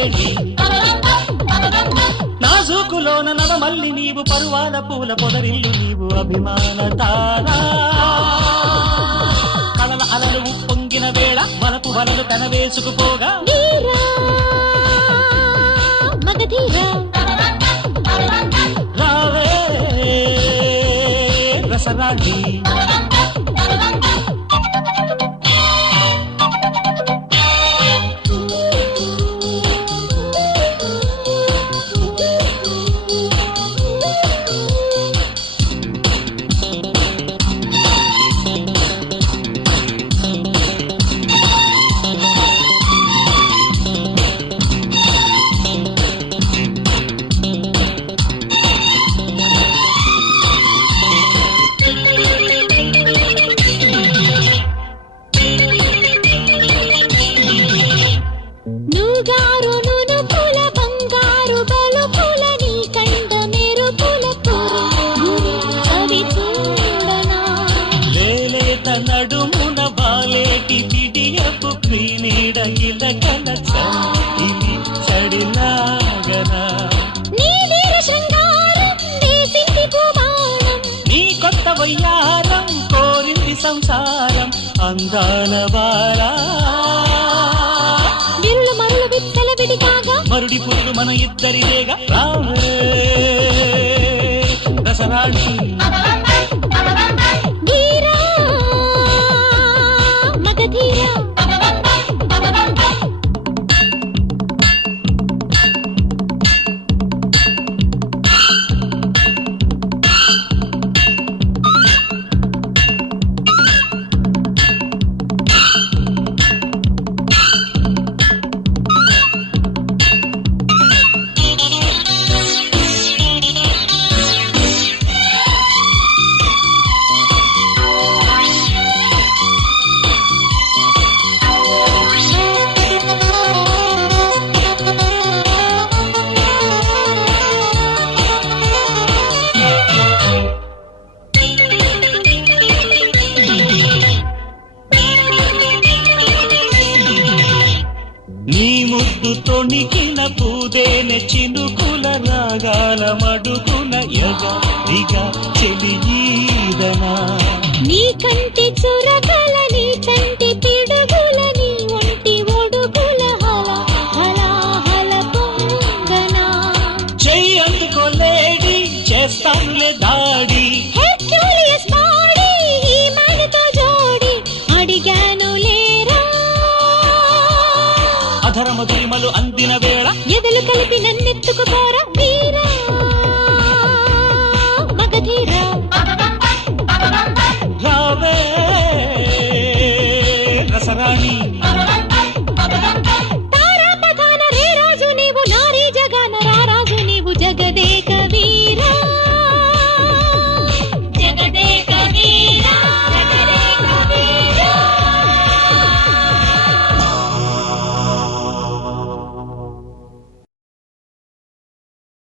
వేడి నాజూకులోన నవమల్లి నీవు పరువాల పూల పొదరిల్లు నీవు అభిమాన తారా కలల అలలు ఉప్పొంగిన వేళ వలపు వలలు కనవేసుకుపోగా రావే రసరాణి నడుమున బాలేటి బిడియపు క్రీనీడ ఇలకల చలి చడిలాగనా నీ కొత్త వయ్యారం కోరింది సంసారం అందాల బాలా మరులు విత్తల విడిగాగా మరుడి పురుడు మన ఇద్దరిదేగా రావే రసరాణి నీ ముద్దు తొణికిన పూదేన చినుకుల రాగాల మడుగున ఎగదిగా చెలియీదనా నీ కంటి చురకల నీ కంటి పిడుగుల నీ ఒంటి ఒడుగుల హల హల హల పొంగనా చెయ్యి అందుకోలేడి చేస్తానులే దాడి హెర్క్యూలియస్ బాడీ ఈ మనతో జోడి అడిగాను లేరా అధరమ దురిమలు అందిన వేళ ఎదలు కలిపి నన్నెత్తుకుపోరా